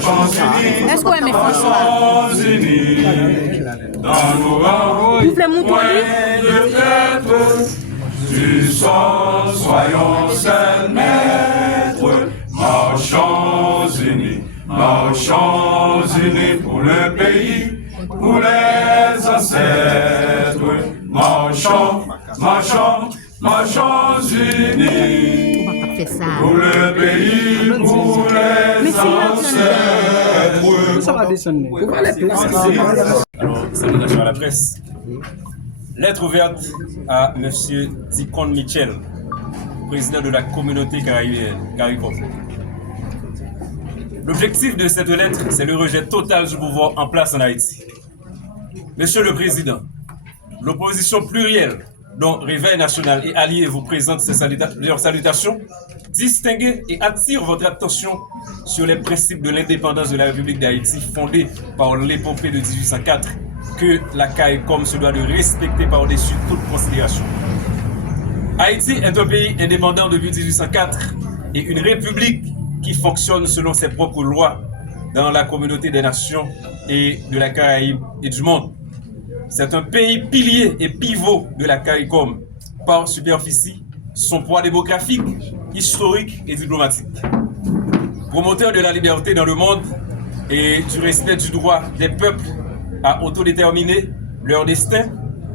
Est-ce qu'on aime François? Vous voulez monter? Du sol, soyons seuls maîtres, marchons unis pour le pays, pour les ancêtres, marchons unis pour le pays, pour les ancêtres. Alors, salutations à la presse. Lettre ouverte à M. Dicon Michel, président de la communauté caribéenne. L'objectif de cette lettre, c'est le rejet total du pouvoir en place en Haïti. Monsieur le Président, l'opposition plurielle dont Réveil National et Alliés vous présentent leurs salutations distinguent et attirent votre attention sur les principes de l'indépendance de la République d'Haïti fondés par l'épopée de 1804 que la CAICOM se doit de respecter par-dessus toute considération. Haïti est un pays indépendant depuis 1804 et une république qui fonctionne selon ses propres lois dans la communauté des nations et de la Caraïbe et du monde. C'est un pays pilier et pivot de la CAICOM par superficie, son poids démographique, historique et diplomatique. Promoteur de la liberté dans le monde et du respect du droit des peuples à autodéterminer leur destin,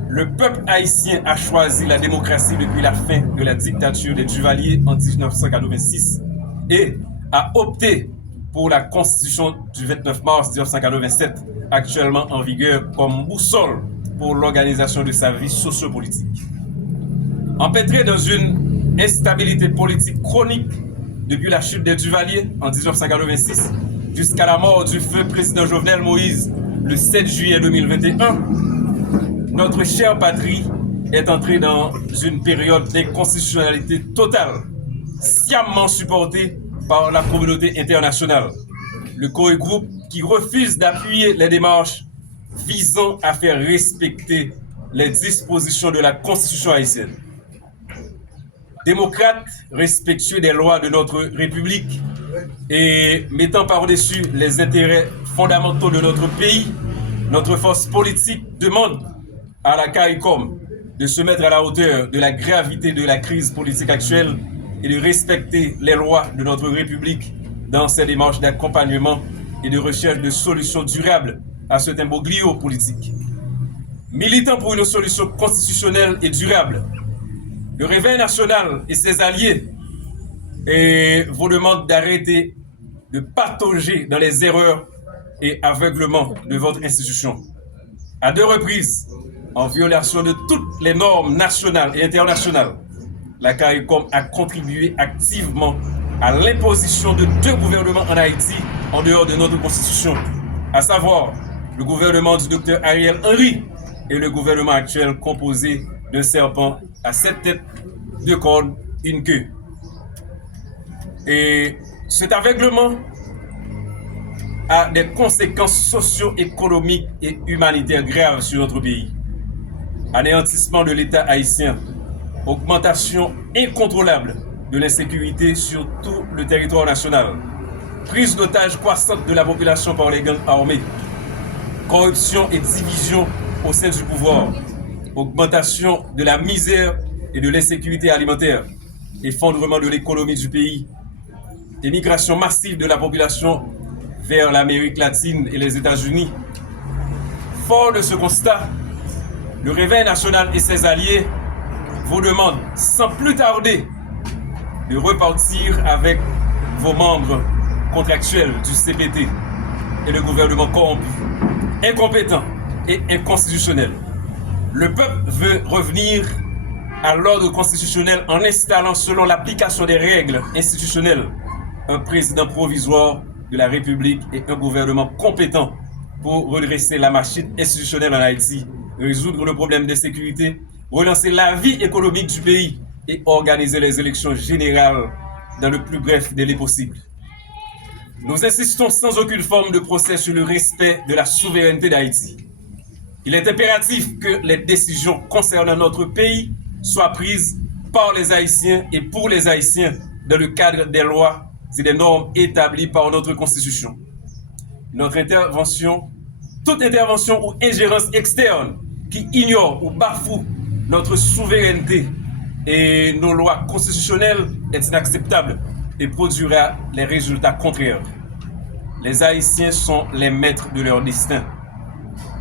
le peuple haïtien a choisi la démocratie depuis la fin de la dictature des Duvaliers en 1986 et a opté pour la constitution du 29 mars 1987, actuellement en vigueur comme boussole pour l'organisation de sa vie sociopolitique. Empêtré dans une instabilité politique chronique depuis la chute des Duvaliers en 1986 jusqu'à la mort du feu président Jovenel Moïse le 7 juillet 2021, notre chère patrie est entrée dans une période d'inconstitutionnalité totale, sciemment supportée par la communauté internationale. Le COE Group qui refuse d'appuyer les démarches visant à faire respecter les dispositions de la Constitution haïtienne. Démocrate, respectueux des lois de notre République et mettant par-dessus les intérêts fondamentaux de notre pays, notre force politique demande à la CAICOM de se mettre à la hauteur de la gravité de la crise politique actuelle et de respecter les lois de notre République dans ses démarches d'accompagnement et de recherche de solutions durables à cet imbroglio politique. Militant pour une solution constitutionnelle et durable, le Réveil National et ses alliés vous demandent d'arrêter de patauger dans les erreurs et aveuglements de votre institution. À 2 reprises, en violation de toutes les normes nationales et internationales, la CAICOM a contribué activement à l'imposition de 2 gouvernements en Haïti en dehors de notre constitution, à savoir le gouvernement du Dr Ariel Henry et le gouvernement actuel composé d'un serpent à 7 têtes, 2 cornes, 1 queue. Et cet aveuglement a des conséquences socio-économiques et humanitaires graves sur notre pays. Anéantissement de l'État haïtien, augmentation incontrôlable de l'insécurité sur tout le territoire national, prise d'otages croissante de la population par les gangs armés, corruption et division au sein du pouvoir, augmentation de la misère et de l'insécurité alimentaire, effondrement de l'économie du pays, émigration massive de la population vers l'Amérique latine et les États-Unis. Fort de ce constat, le Réveil National et ses alliés vous demandent sans plus tarder de repartir avec vos membres contractuels du CPT et le gouvernement corrompu, incompétent et inconstitutionnel. Le peuple veut revenir à l'ordre constitutionnel en installant, selon l'application des règles institutionnelles, un président provisoire de la République et un gouvernement compétent pour redresser la machine institutionnelle en Haïti, résoudre le problème de sécurité, relancer la vie économique du pays et organiser les élections générales dans le plus bref délai possible. Nous insistons sans aucune forme de procès sur le respect de la souveraineté d'Haïti. Il est impératif que les décisions concernant notre pays soient prises par les Haïtiens et pour les Haïtiens dans le cadre des lois et des normes établies par notre Constitution. toute intervention ou ingérence externe qui ignore ou bafoue notre souveraineté et nos lois constitutionnelles est inacceptable et produira les résultats contraires. Les Haïtiens sont les maîtres de leur destin.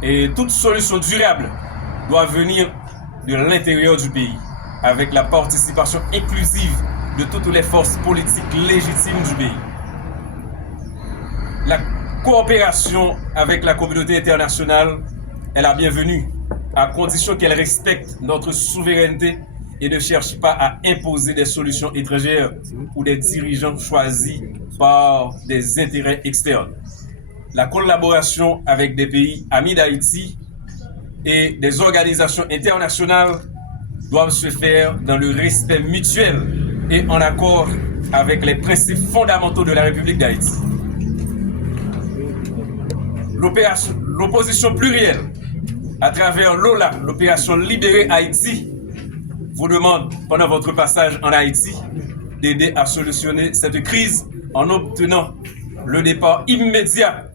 Et toute solution durable doit venir de l'intérieur du pays, avec la participation inclusive de toutes les forces politiques légitimes du pays. La coopération avec la communauté internationale est la bienvenue, à condition qu'elle respecte notre souveraineté et ne cherche pas à imposer des solutions étrangères ou des dirigeants choisis par des intérêts externes. La collaboration avec des pays amis d'Haïti et des organisations internationales doivent se faire dans le respect mutuel et en accord avec les principes fondamentaux de la République d'Haïti. L'opposition plurielle, à travers l'OLA, l'opération Libérer Haïti, vous demande, pendant votre passage en Haïti, d'aider à solutionner cette crise en obtenant le départ immédiat